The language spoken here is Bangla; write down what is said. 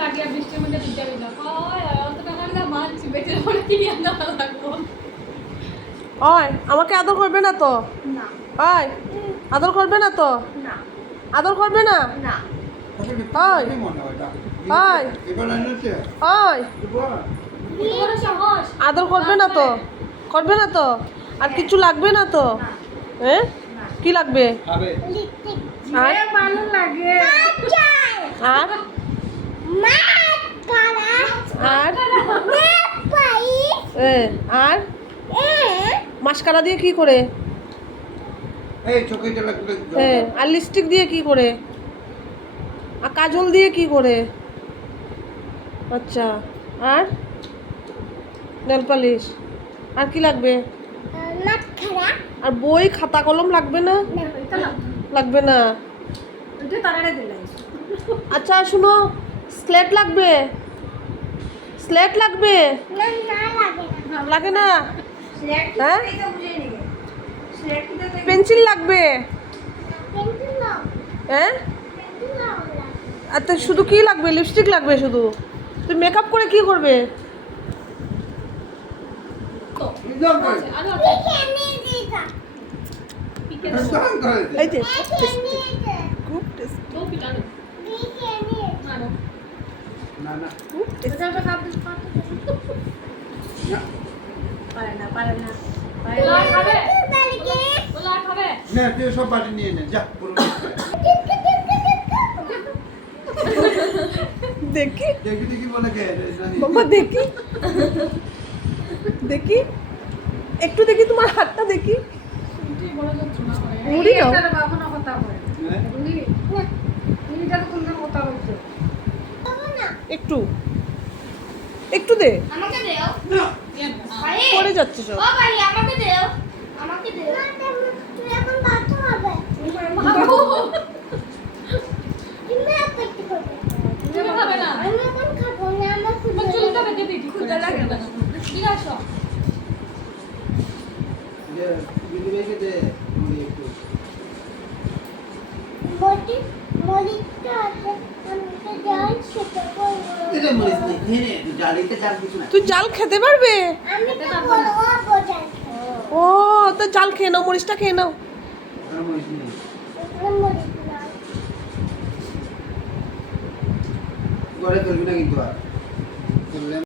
থাকিয়া বৃষ্টির মধ্যে দিতে যাবি না অত টাকা না মানছি বেঁচে পড়ে কিনে আনা লাগবো ওই আমাকে আদর করবে না তো? না ওই আদর করবে না তো? না আদর করবে না? না ওই ওই ওই বড় সাহস আদর করবে না তো? করবে না তো? আর কিছু লাগবে না তো? হ্যাঁ কি লাগবে? আর ভালো লাগে আর আর আর মাস্কারা দিয়ে কি করে? আর লিপস্টিক দিয়ে কি করে? আর কাজল দিয়ে কি করে? আচ্ছা আর নেল পালিশ আর কি লাগবে? আর বই খাতা কলম লাগবে না? লাগবে না। আচ্ছা শুনো, স্লেট লাগবে? স্লেট লাগবে? লাগে না? হ্যাঁ পেন্সিল লাগবে? হ্যাঁ আচ্ছা শুধু কি লাগবে? লিপস্টিক লাগবে শুধু? তুমি মেকআপ করে কি করবে? এই যে খুব টেস্টি খুব সব বাড়ি নিয়ে নে যা দেখি দেখি দেখি বলে কে বাবা দেখি দেখি একটু দেখি তোমার হাতটা দেখি। মুড়ি দাও একটু একটু দে আমাকে দেও পড়ে যাচ্ছে সব। ও ভাই আমাকে দেও আমাকে দেও তুই এখন ভাত হবে তুমি খাবে না আমি এখন খাবো না আমার ক্ষুধা চুলটা বেঁধে দিই ক্ষুধা লাগে না ঠিক আছে দিদি ভাইকে দে মুড়ি একটু মরিচটা আছে আমি তো জাল খেতে পারবো এটা মরিচ নেই খেয়ে নে জালিতে জাল কিছু না তুই জাল খেতে পারবে? আমি তো বলবো বোঝাই ও তো জাল খেয়ে নাও, মরিচটা খেয়ে নাও। আর মরিচ নেই মরিচ না ঘরে করবি না কিন্তু আর